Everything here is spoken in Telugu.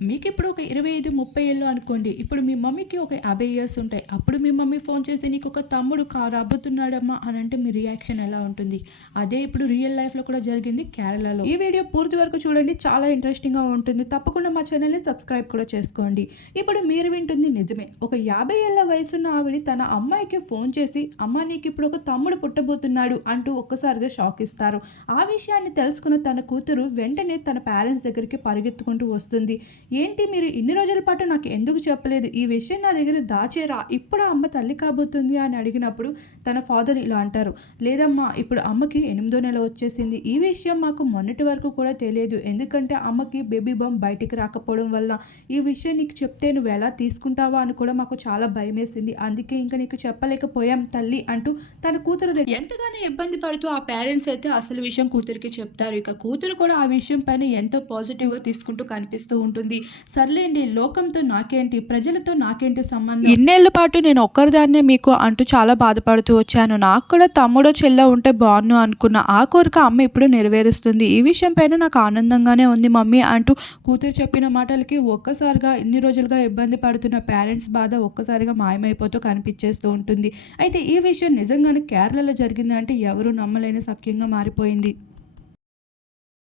మీకు ఇప్పుడు ఒక ఇరవై ఐదు ముప్పై ఏళ్ళు అనుకోండి. ఇప్పుడు మీ మమ్మీకి ఒక యాభై ఇయర్స్ ఉంటాయి. అప్పుడు మీ మమ్మీ ఫోన్ చేసి నీకు ఒక తమ్ముడు కారు అబ్బుతున్నాడమ్మా అని అంటే మీ రియాక్షన్ ఎలా ఉంటుంది? అదే ఇప్పుడు రియల్ లైఫ్లో కూడా జరిగింది కేరళలో. ఈ వీడియో పూర్తి వరకు చూడండి. చాలా ఇంట్రెస్టింగ్గా ఉంటుంది. తప్పకుండా మా ఛానల్ని సబ్స్క్రైబ్ కూడా చేసుకోండి. ఇప్పుడు మీరు వింటుంది నిజమే. ఒక యాభై ఏళ్ళ వయసున్న ఆవిడ తన అమ్మాయికి ఫోన్ చేసి అమ్మ నీకు ఇప్పుడు ఒక తమ్ముడు పుట్టబోతున్నాడు అంటూ ఒక్కసారిగా షాక్ ఇస్తారు. ఆ విషయాన్ని తెలుసుకున్న తన కూతురు వెంటనే తన పేరెంట్స్ దగ్గరికి పరిగెత్తుకుంటూ వస్తుంది. ఏంటి మీరు ఇన్ని రోజుల పాటు నాకు ఎందుకు చెప్పలేదు? ఈ విషయం నా దగ్గర దాచేరా. ఇప్పుడు అమ్మ తల్లి కాబోతుంది అని అడిగినప్పుడు తన ఫాదర్ ఇలా అంటారు. లేదమ్మా ఇప్పుడు అమ్మకి ఎనిమిదో నెల వచ్చేసింది. ఈ విషయం మాకు మొన్నటి వరకు కూడా తెలియదు. ఎందుకంటే అమ్మకి బేబీ బామ్ బయటికి రాకపోవడం వల్ల. ఈ విషయం నీకు చెప్తే నువ్వు ఎలా తీసుకుంటావా అని కూడా మాకు చాలా భయం వేసింది అందుకే ఇంకా నీకు చెప్పలేకపోయాం తల్లి అంటూ తన కూతురు దగ్గర ఎంతగానో ఇబ్బంది పడుతూ ఆ పేరెంట్స్ అయితే అసలు విషయం కూతురికి చెప్తారు. ఇక కూతురు కూడా ఆ విషయం పైన ఎంతో పాజిటివ్గా తీసుకుంటూ కనిపిస్తూ ఉంటుంది. ఉంటుంది సర్లేండి లోకంతో నాకేంటి ప్రజలతో నాకేంటి సంబంధం? ఇన్నేళ్ళ పాటు నేను ఒక్కరిదాన్నే మీకు అంటూ చాలా బాధపడుతూ వచ్చాను. నాకు కూడా తమ్ముడో చెల్ల ఉంటే బాగున్ను అనుకున్న ఆ కోరిక అమ్మ ఇప్పుడు నెరవేరుస్తుంది. ఈ విషయం పైన నాకు ఆనందంగానే ఉంది మమ్మీ అంటూ కూతురు చెప్పిన మాటలకి ఒక్కసారిగా ఇన్ని రోజులుగా ఇబ్బంది పడుతున్న పేరెంట్స్ బాధ ఒక్కసారిగా మాయమైపోతూ కనిపించేస్తూ ఉంటుంది. అయితే ఈ విషయం నిజంగానే కేరళలో జరిగిందంటే ఎవరు నమ్మలేని సఖ్యంగా మారిపోయింది.